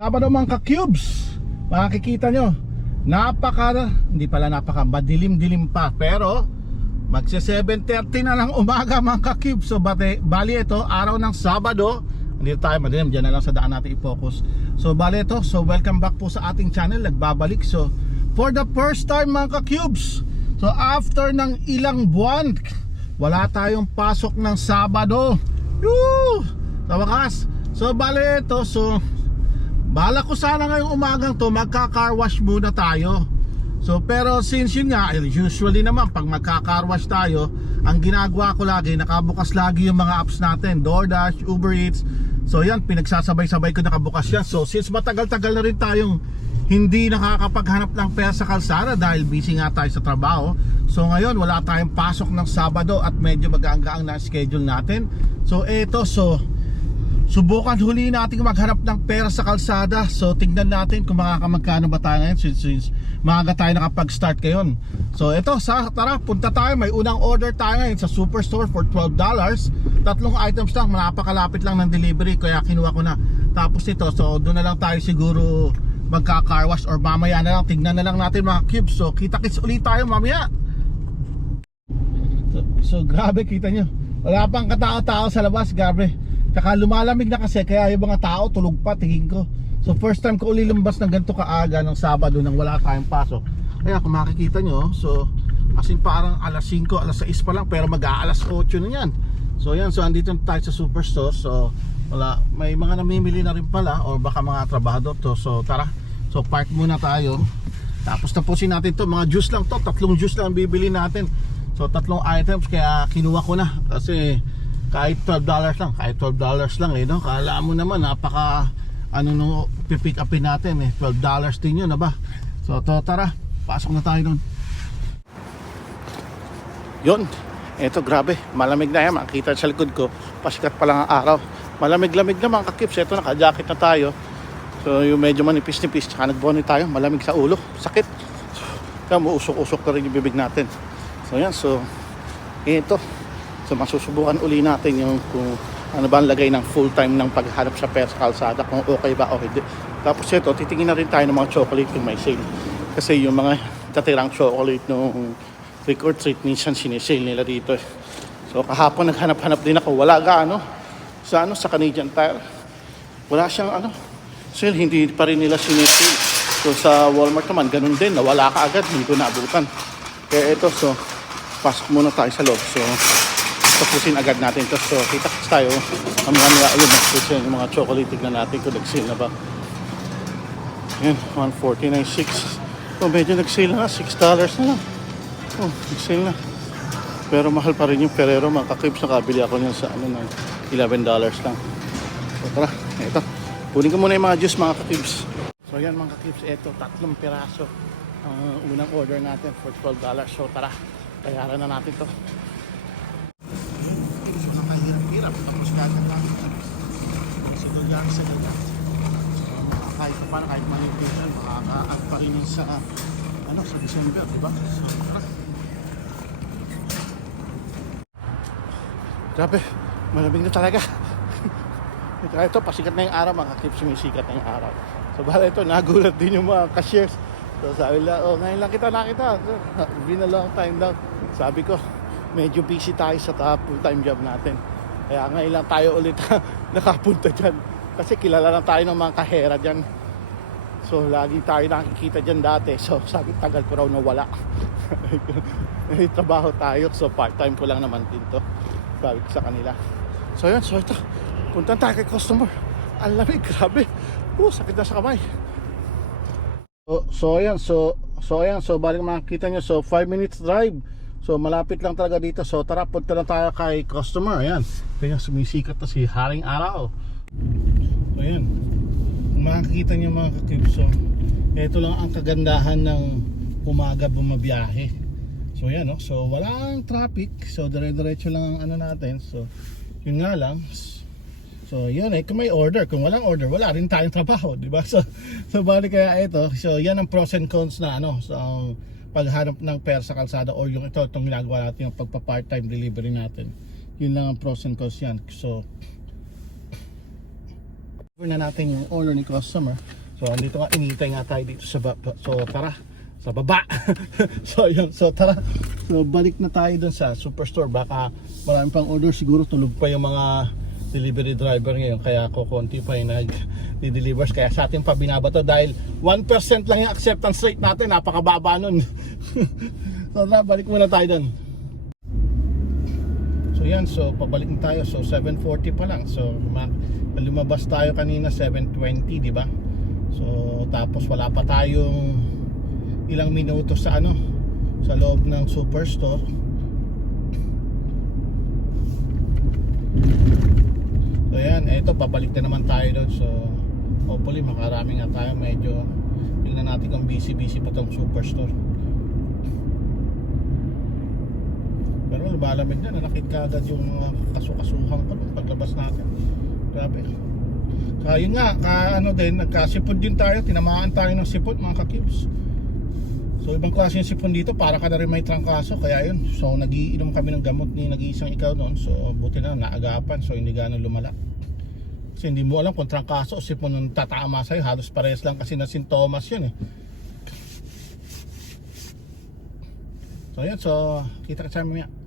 Sabado mga ka-cubes, makikita nyo, napaka, hindi pala napaka, madilim-dilim pa. Pero, magsi 7.30 na lang umaga mga ka-cubes. So, bate, bali ito, araw ng Sabado. Hindi tayo madilim, dyan na lang sa daan natin i-focus. So, bali ito, so welcome back po sa ating channel, nagbabalik. So, for the first time mga ka-cubes, so after ng ilang buwan, wala tayong pasok ng Sabado. Yoo! Sa wakas. So, bali ito, so, Bala ko sana ngayong umagang to magka-car wash muna tayo. So pero since yun nga, eh, usually naman pag magka-car wash tayo, ang ginagawa ko lagi, nakabukas lagi yung mga apps natin, DoorDash, Uber Eats. So yan, pinagsasabay-sabay ko nakabukas yan. So since matagal-tagal na rin tayong hindi nakakapaghanap ng pera sa kalsada dahil busy nga tayo sa trabaho. So ngayon wala tayong pasok ng Sabado at medyo magaang-gaang na schedule natin. So eto, so Subukan huli natin maghanap ng pera sa kalsada. So tingnan natin kung makakamagkano ba tayo ngayon Since, since maaga tayo nakapag-start ngayon. So ito, sa, tara punta tayo. May unang order tayo ngayon sa Superstore for $12 Tatlong items lang, napakalapit lang ng delivery Kaya kinuha ko na. Tapos ito, so doon na lang tayo siguro magka-car wash Or mamaya na lang, tingnan na lang natin mga cubes. So kita-kits ulit tayo mamaya. So, so grabe kita nyo. Wala pang katao-tao sa labas, grabe Tsaka lumalamig na kasi kaya yung mga tao tulog pa tingin ko. So first time ko uli lumabas ng ganito kaaga ng Sabado nang wala tayong pasok. Kaya kung makikita nyo So as in parang alas 5, alas 6 pa lang Pero mag-aalas 8 na yan. So yan, so andito na tayo sa Superstore. So wala, may mga namimili na rin pala Or baka mga trabahador to. So tara, so park muna tayo. Tapos tapusin natin to. Mga juice lang to, tatlong juice lang ang bibili natin. So tatlong items kaya kinuha ko na. Kasi kahit 12 dollars lang kahit 12 dollars lang eh no? Kala mo naman napaka ano nung pipick upin natin eh 12 dollars din yun ba so to, tara pasok na tayo nun. Yun. Eto grabe. Malamig na yan makikita sa likod ko. Pasikat pa lang ang araw. Malamig-lamig na mga kakips. Eto naka-jacket na tayo. So yung medyo manipis-nipis tsaka nagbonny tayo. Malamig sa ulo. Sakit. So, kaya muusok-usok na rin yung bibig natin. So yan. So ito So masusubukan uli natin yung kung ano ba ang lagay ng full time ng paghanap sa pera sa kalsada kung okay ba o hindi. Tapos ito, titingin na rin tayo ng mga chocolate yung may sale. Kasi yung mga tatirang chocolate nung trick or treat minsan sinisale nila dito. eh. So kahapon naghanap-hanap din ako. Wala ga ano sa ano sa Canadian Tire. Wala siyang ano sale, hindi pa rin nila sinisale. So sa Walmart naman, ganun din. Nawala ka agad, hindi ko naabutan. Kaya ito, so pasok muna tayo sa loob. So tapusin agad natin to so kita tayo. Ang mga mga ayun yung mga chocolate tignan natin kung nag-sale na ba. Yan 149.6 oh medyo nag-sale na 6 dollars na lang. Oh nag-sale na. Pero mahal pa rin yung Ferrero. Mga kakrips nakabili ako niyan sa ano ng 11 dollars lang. So tara ito. Kunin ko muna yung mga juice mga kakrips so yan mga kakrips ito tatlong piraso ang unang order natin for 12 dollars. So tara bayaran na natin to So nakahirap-hirap tapos kagad namin ito. Yan sa nila. So kahit pa paano, kahit manipulation, makakaang pa rin sa ano, sa December, di ba? So tara. Grabe, malamig na talaga. Kaya ito, pasikat na yung araw, mga keep sumisikat na yung araw. So bala ito, nagulat din yung mga cashiers. So sabi nila, oh ngayon lang kita nakita. So, been a long time daw. Sabi ko, medyo busy tayo sa ta- full-time job natin. Kaya ngayon lang tayo ulit nakapunta dyan. Kasi kilala na tayo ng mga kahera dyan. So lagi tayo nakikita dyan dati. So sabi tagal ko raw nawala. Trabaho tayo. So part-time ko lang naman din to. Sabi ko sa kanila. So yun, so ito. Punta tayo kay customer. Ang lamig, grabe. Oh, sakit na sa kamay. So, so ayan, so so ayan, so balik makikita nyo, so 5 minutes drive. So malapit lang talaga dito. So tara, punta na tayo kay customer. Ayan. Kaya sumisikat na si Haring Araw. Ayan. Kung makikita nyo mga kakip, so ito lang ang kagandahan ng umaga bumabiyahe. So ayan, no? so walang traffic. So dire-diretso lang ang ano natin. So yun nga lang. So yun eh, kung may order, kung walang order, wala rin tayong trabaho, di ba? So, so bali kaya ito, so yan ang pros and cons na ano, so ang paghanap ng pera sa kalsada or yung ito, itong ginagawa natin, yung pagpa part-time delivery natin. Yun lang ang pros and cons yan. So, na natin yung order ni customer. So, andito nga, initay nga tayo dito sa baba. So, tara, sa baba. so, yun. So, tara. So, balik na tayo dun sa superstore. Baka marami pang order. Siguro tulog pa yung mga delivery driver ngayon. Kaya ko konti pa yung nag-delivers. Kaya sa atin pa binabato dahil 1% lang yung acceptance rate natin. Napakababa nun. so, tara, balik muna tayo dun. So yan, so pabalik na tayo. So 7.40 pa lang. So lumabas tayo kanina 7.20, di ba? So tapos wala pa tayong ilang minuto sa ano sa loob ng superstore. So yan, eto pabalik na naman tayo doon. So hopefully makarami nga tayo. Medyo tingnan natin kung busy-busy pa tong superstore. Pero lumalamig na, nanakit ka agad yung mga kasukasuhan ko paglabas natin. Grabe. Kaya yun nga, ka, ano din, nagkasipon din tayo, tinamaan tayo ng sipon mga kakibs. So ibang klase yung sipon dito, para ka na rin may trangkaso, kaya yun. So nagiinom kami ng gamot ni nag-iisang ikaw noon, so buti na, naagapan, so hindi gano'n lumala. Kasi hindi mo alam kung trangkaso o sipon ang tatama sa'yo, halos parehas lang kasi na sintomas yun eh. So yan, so kita ka sa mamaya.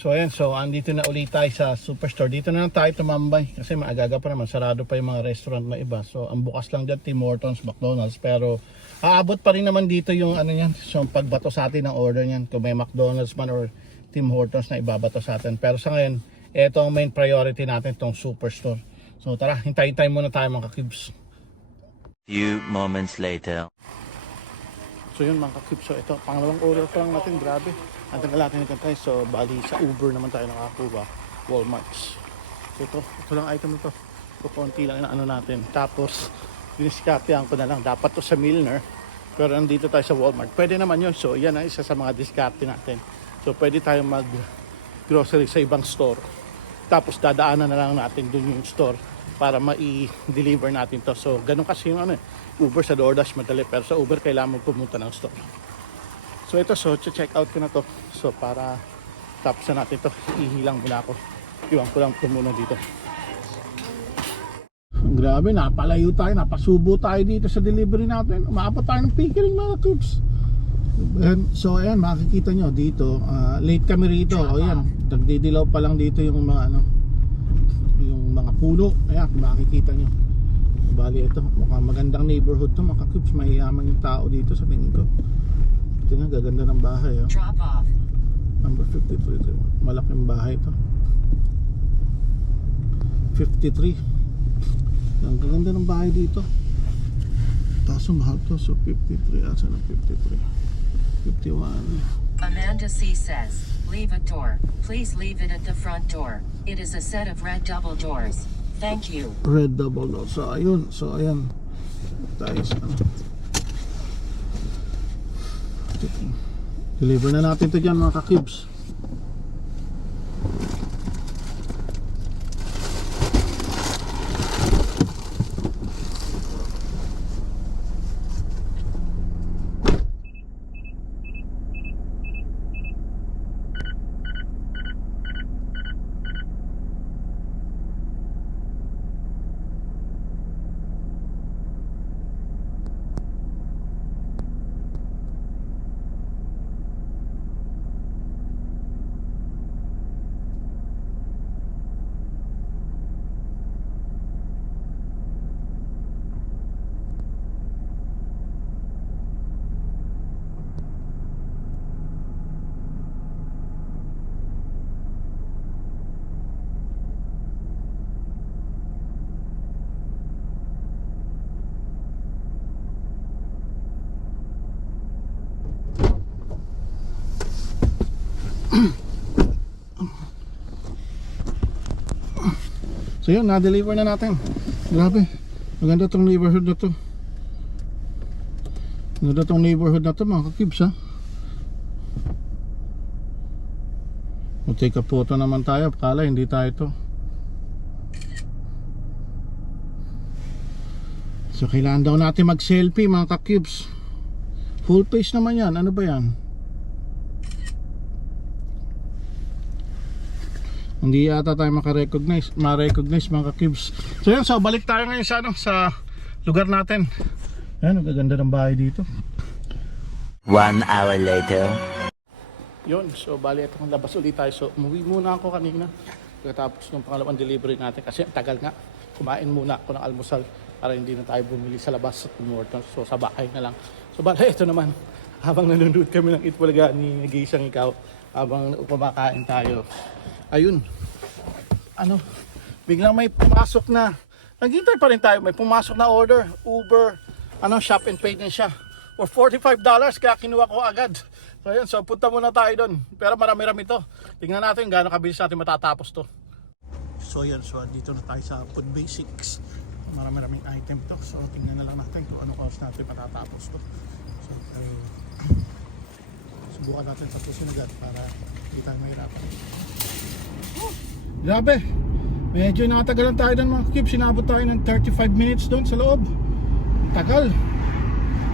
So ayan, so andito na ulit tayo sa superstore. Dito na lang tayo tumambay kasi maagaga pa naman, sarado pa yung mga restaurant na iba. So ang bukas lang dyan, Tim Hortons, McDonald's. Pero aabot pa rin naman dito yung ano yan, so pagbato sa atin ng order niyan. Kung may McDonald's man or Tim Hortons na ibabato sa atin. Pero sa ngayon, ito ang main priority natin, tong superstore. So tara, hintayin tayo muna tayo mga kakibs. Few moments later. So yun mga kakip, so ito, pangalawang order pa lang natin, grabe. Ang tagal natin nagkantay, so bali sa Uber naman tayo nakakuha, Walmarts. So ito, ito lang item ito. Ito konti lang na ano natin. Tapos, diniskatehan ko na lang, dapat to sa Milner. Pero nandito tayo sa Walmart. Pwede naman yun, so yan ang isa sa mga diskarte natin. So pwede tayong mag grocery sa ibang store. Tapos dadaanan na lang natin dun yung store para ma-deliver natin to. So ganun kasi yung ano eh, Uber sa DoorDash madali pero sa Uber kailangan mo pumunta ng store. So ito so check out ko na to. So para tapos na natin to, ihilang muna ako. Iwan ko lang muna dito. Grabe, napalayo tayo, napasubo tayo dito sa delivery natin. Umabot tayo ng pickering mga troops. And, so ayan, makikita nyo dito, ah, late kami rito. O yan, nagdidilaw pa lang dito yung mga ano, yung mga puno. Ayan, makikita nyo. Bali ito, mukhang magandang neighborhood to mga cubes. Mayayaman yung tao dito sa tingin ko. Ito nga, gaganda ng bahay. Oh. Drop off. Number 53. ito. Malaking bahay to. 53. Ang gaganda ng bahay dito. Kaso mahal to. So 53. Asa na 53? 51. Amanda C says, leave a door. Please leave it at the front door. It is a set of red double doors. Thank you. Red double door. So ayun. So ayan. Tayo sa ano. Deliver na natin to dyan mga kakibs. So yun, na-deliver na natin. Grabe. Maganda tong neighborhood na to. Maganda tong neighborhood na to mga kakibs ha. O take a photo naman tayo. Kala hindi tayo to. So kailangan daw natin mag-selfie mga kakibs. Full face naman yan. Ano ba yan? Hindi yata tayo makarecognize, ma-recognize mga cubes. So yan, so balik tayo ngayon sa ano, sa lugar natin. Yan, ang gaganda ng bahay dito. One hour later. Yun, so bali ito labas ulit tayo. So umuwi muna ako kanina. Pagkatapos ng pangalawang delivery natin kasi tagal nga. Kumain muna ako ng almusal para hindi na tayo bumili sa labas at Morton. So sa bahay na lang. So bali ito naman, habang nanonood kami ng Itwalaga ni Gisang Ikaw, habang kumakain tayo. Ayun, ano, biglang may pumasok na, naghintay pa rin tayo, may pumasok na order, Uber, ano, shop and pay din siya. For $45 kaya kinuha ko agad. So ayun, so punta muna tayo doon. Pero marami-rami to. Tingnan natin gaano kabilis natin matatapos to. So yan, so dito na tayo sa Food Basics. Marami-raming item to. So tingnan na lang natin kung ano oras natin matatapos to. So ay, subukan natin tapusin agad para hindi tayo mahirapan. Grabe. Medyo nakatagalan tayo doon mga kibs. Sinabot tayo ng 35 minutes doon sa loob. Tagal.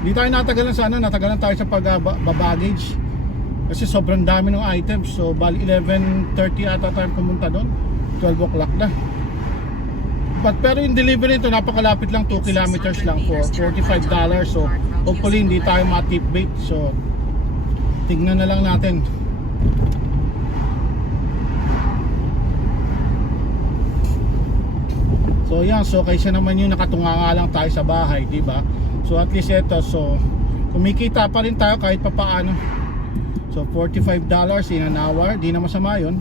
Hindi tayo natagalan sa ano, natagalan tayo sa pag-baggage. Kasi sobrang dami ng items. So, bali 11.30 ata tayo pumunta doon. 12 o'clock na. But pero yung delivery nito napakalapit lang 2 kilometers lang for $45 so hopefully hindi tayo matip bait so tignan na lang natin So yan, so kaysa naman yung nakatunganga lang tayo sa bahay, di ba? So at least ito, so kumikita pa rin tayo kahit papaano. So $45 in an hour, di na masama yun.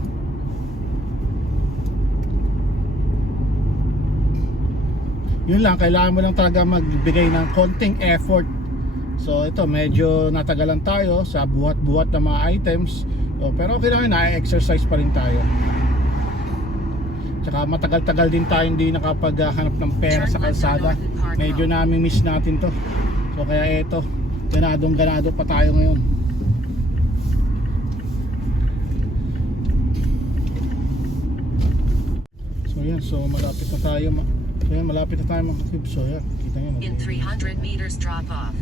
Yun lang, kailangan mo lang talaga magbigay ng konting effort. So ito, medyo natagalan tayo sa buhat-buhat ng mga items. So, pero okay lang na-exercise pa rin tayo. Tsaka matagal-tagal din tayo hindi nakapaghanap ng pera sa kalsada. Medyo namin miss natin to. So kaya eto, ganadong ganado pa tayo ngayon. So yan, so malapit na tayo. So yan, malapit na tayo mga cubes. So yan, kita nyo. In 300 meters, drop off.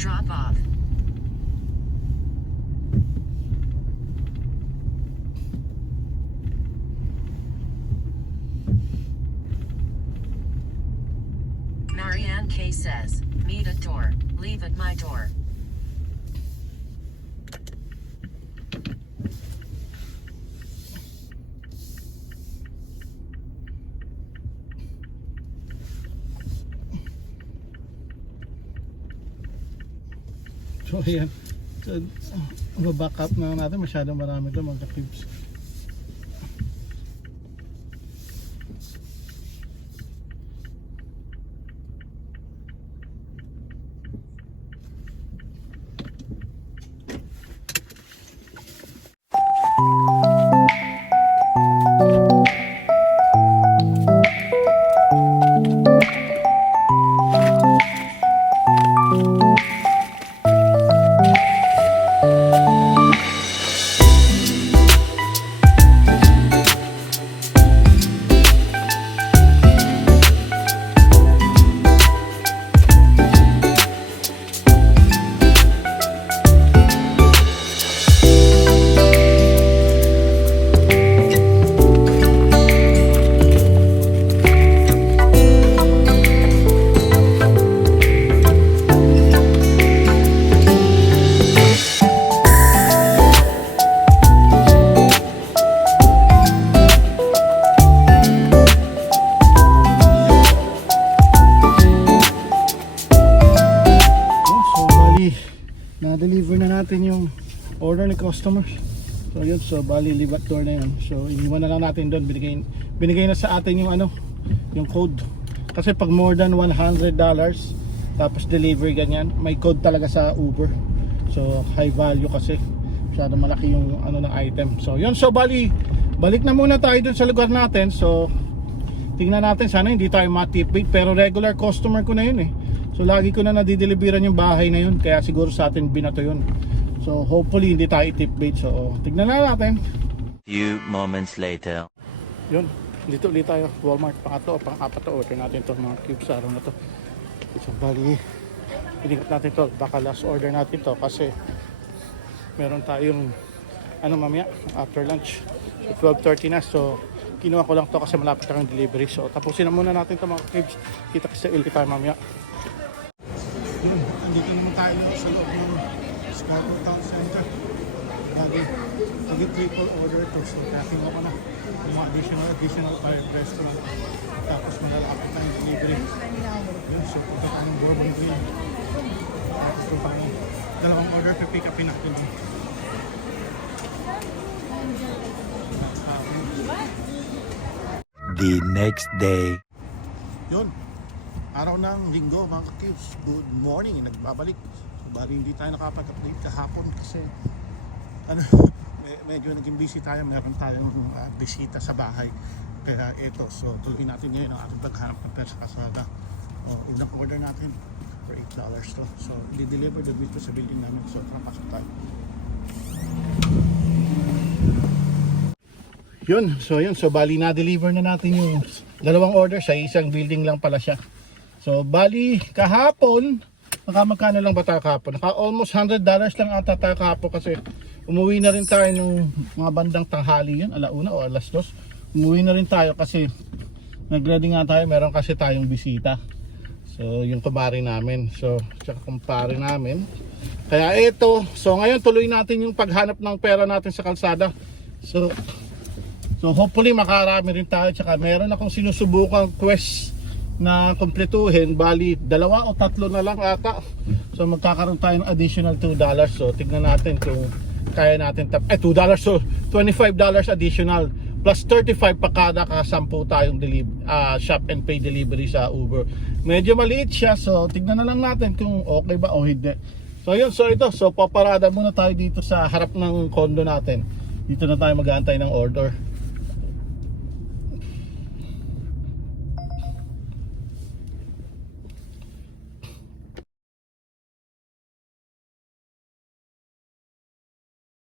Drop off. Marianne K says, meet at door, leave at my door. So yan. So, back up na natin. Masyadong marami ito mga cubes. So bali libat door na yun. So iniwan na lang natin doon. Binigay, binigay na sa atin yung ano, yung code. Kasi pag more than $100 tapos delivery ganyan, may code talaga sa Uber. So high value kasi. Masyado malaki yung ano ng item. So yun, so bali, balik na muna tayo dun sa lugar natin. So tingnan natin sana hindi tayo matip bait pero regular customer ko na yun eh so lagi ko na nadideliveran yung bahay na yun kaya siguro sa atin binato yun so hopefully hindi tayo tip bait so tignan na natin. Few moments later. yun. Dito ulit tayo. Walmart. Pangatlo o pang-apat na order natin to mga cubes sa araw na to. So bali pinigat natin to baka last order natin to kasi meron tayong ano mamaya after lunch. so 12.30 na. So kinuha ko lang to kasi malapit na ang delivery. So tapusin na muna natin to mga cubes. Kita kasi ulit tayo mamaya. Yun. Andito naman tayo sa loob ng Scarborough Town Center Lagi, lagi triple order to so kaya kinuha ko na yung mga additional additional fire restaurant tapos malalapit na yung delivery yun so punta tayo ng Bourbon Green tapos ito tayo dalawang order pipick upin natin. The next day. Yun. Araw ng linggo mga ka-cubes. Good morning. Nagbabalik. Bali hindi tayo nakapag-update kahapon kasi ano, me- medyo naging busy tayo. Meron tayong ah, bisita sa bahay. Kaya ito. So tuloy natin ngayon ang ating paghanap ng pera sa kasada. O, unang order natin for $8 to. So di-deliver the dito sa building namin. So nakapasok tayo. Yun, so yun, so bali na-deliver na natin yung dalawang order sa isang building lang pala siya. So bali kahapon, naka magkano lang ba tayo kahapon? Naka almost $100 lang ata tayo kahapon kasi umuwi na rin tayo nung mga bandang tanghali yun, alauna o alas dos. Umuwi na rin tayo kasi nag-ready nga tayo, meron kasi tayong bisita. So yung kumari namin, so tsaka kumpare namin. Kaya ito, so ngayon tuloy natin yung paghanap ng pera natin sa kalsada. So So hopefully makarami rin tayo tsaka meron akong sinusubukang quest na kumpletuhin bali dalawa o tatlo na lang ata. So magkakaroon tayo ng additional 2 dollars. So tignan natin kung kaya natin tap eh 2 dollars. So 25 dollars additional. Plus 35 pa kada ka 10 tayong deliver shop and pay delivery sa Uber. Medyo maliit siya. So tignan na lang natin kung okay ba o hindi. So yun. So ito. So paparada muna tayo dito sa harap ng condo natin. Dito na tayo mag-aantay ng order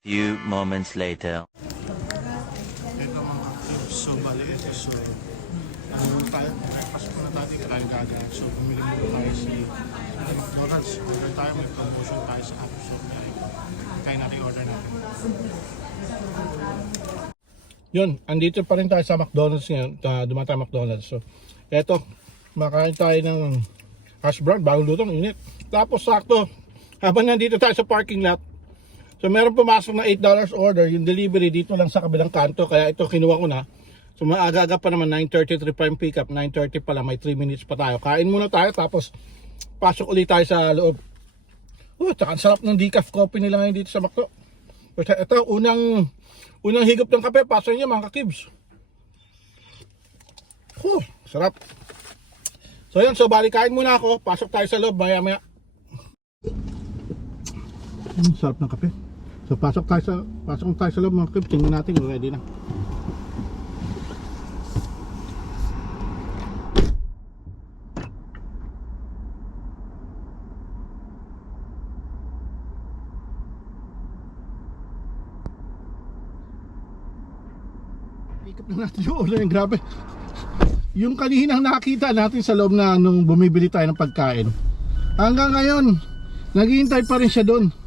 Few moments later. Ito mga cubes, so bali ito, so ano tayo, pasok muna tayo dito tayo gaga. So bumili muna tayo si sa McDonald's. Order tayo, may promotion tayo sa app. So kaya natin order natin. Yun, andito pa rin tayo sa McDonald's ngayon. Uh, dumatay McDonald's. So, eto, makain tayo ng hash brown, bagong lutong, init. Tapos sakto, habang nandito tayo sa parking lot, So meron pumasok na $8 order, yung delivery dito lang sa kabilang kanto, kaya ito kinuha ko na. So maaga pa naman, 9.33 pa yung pickup, 9.30 pa lang, may 3 minutes pa tayo. Kain muna tayo, tapos pasok ulit tayo sa loob. Oh, tsaka ang sarap ng decaf coffee nila ngayon dito sa Makto. Ito, ito, unang, unang higop ng kape, pasok niya mga kakibs. Oh, sarap. So yun, so bali kain muna ako, pasok tayo sa loob, maya maya. Mm, sarap ng kape. So pasok tayo sa pasok tayo sa loob mga kib, tingnan natin kung ready na. Pick up na natin yung yung grabe. Yung kaninang nakita natin sa loob na nung bumibili tayo ng pagkain. Hanggang ngayon, naghihintay pa rin siya doon.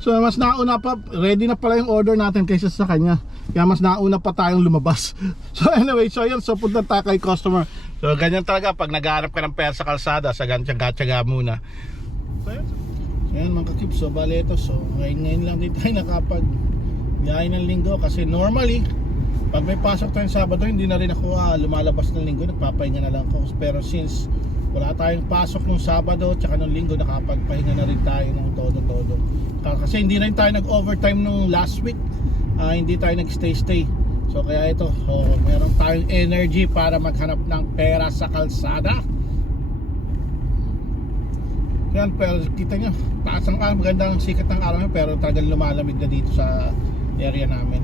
So mas nauna pa, ready na pala yung order natin kaysa sa kanya. Kaya mas nauna pa tayong lumabas. So anyway, so yun, so punta tayo kay customer. So ganyan talaga pag naghahanap ka ng pera sa kalsada, sa gantiyaga-tiyaga muna. So yun, yun mga kakip, so bali ito. So ngayon, ngayon lang din tayo nakapag biyahe ng linggo kasi normally pag may pasok tayong Sabado, hindi na rin ako ah, lumalabas ng linggo, nagpapahinga na lang ako. Pero since wala tayong pasok nung Sabado tsaka nung linggo, nakapagpahinga na rin tayo ng todo-todo. Ka- Kasi hindi rin tayo nag-overtime nung last week. Ah, hindi tayo nag-stay-stay. So kaya ito, so, meron tayong energy para maghanap ng pera sa kalsada. Yan, pero kita nyo, taas ang araw, magandang sikat ng araw pero talagang lumalamig na dito sa area namin.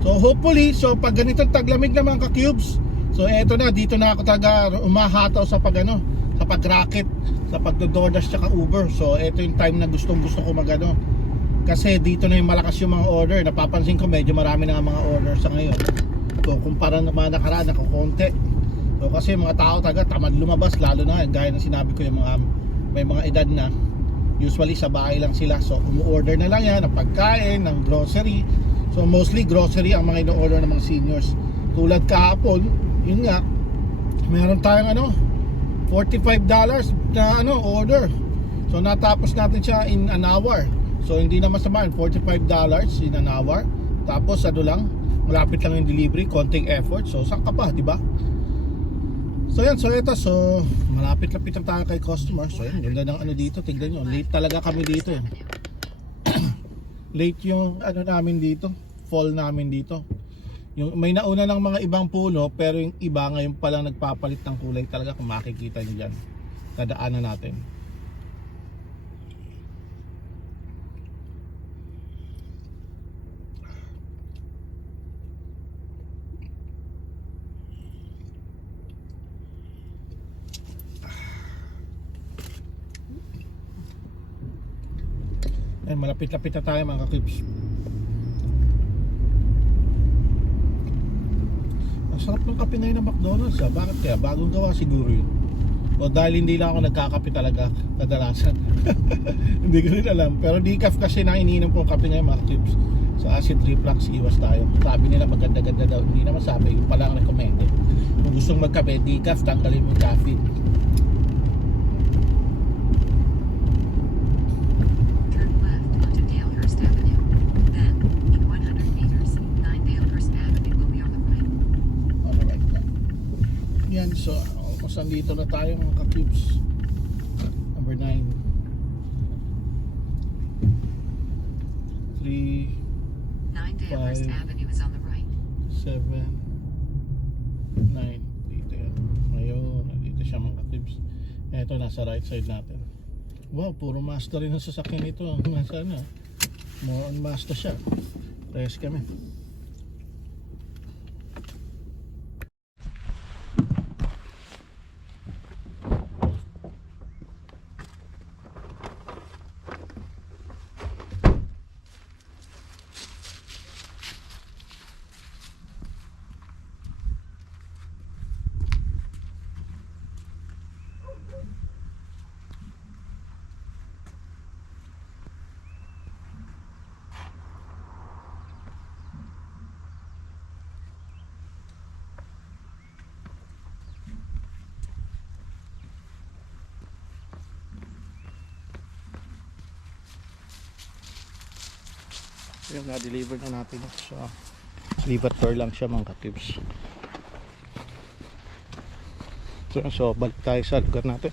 So hopefully, so pag ganitong taglamig naman ka cubes, so eto na, dito na ako talaga umahataw sa pag ano, sa pag-racket, sa pag-DoorDash tsaka Uber. So eto yung time na gustong gusto ko magano. Kasi dito na yung malakas yung mga order. Napapansin ko medyo marami na nga mga order sa ngayon. So kumpara ng mga nakaraan, nakakonti. So kasi mga tao taga tamad lumabas lalo na gaya ng sinabi ko yung mga may mga edad na usually sa bahay lang sila so umu-order na lang yan ng pagkain, ng grocery so mostly grocery ang mga ino-order ng mga seniors tulad kahapon yun nga meron tayong ano $45 na ano order so natapos natin siya in an hour so hindi na masama yun, $45 in an hour tapos ano lang malapit lang yung delivery konting effort so saan ka pa di ba So yan, so ito, so malapit-lapit na tayo kay customer. So yan, ganda ng ano dito, tignan nyo. Late talaga kami dito. eh. Late yung ano namin dito, fall namin dito. Yung, may nauna ng mga ibang puno, pero yung iba ngayon pa lang nagpapalit ng kulay talaga kung makikita nyo dyan. Dadaanan natin. Ayan, malapit-lapit na tayo mga kakrips. Sarap ng kape ngayon ng McDonald's ah. Bakit kaya? Bagong gawa siguro yun. O dahil hindi lang ako nagkakape talaga kadalasan. hindi ko rin alam. Pero decaf kasi na iniinom ko kape ngayon mga kakrips. Sa acid reflux, iwas tayo. Sabi nila maganda-ganda daw. Hindi naman sabi, yung pala ang recommended. Kung gustong magkape, decaf, tanggalin mo yung caffeine. Turn left onto Dalehurst Avenue. Then, in 100 meters, 9 Dalehurst Avenue will be on the right. Alright na. Yan, so almost andito na tayo mga ka-clips. Number 9. 3, 9 Dalehurst Five. Avenue is on the right. 7, 9. Dito yan. Ngayon, nandito siya mga ka-clips. Ito, nasa right side natin. Wow, puro master rin ang sasakyan ito. Sana, more on master siya. Rest kami. Yung na-deliver na natin so liver lang siya mga ka-tips. So, so balik tayo sa lugar natin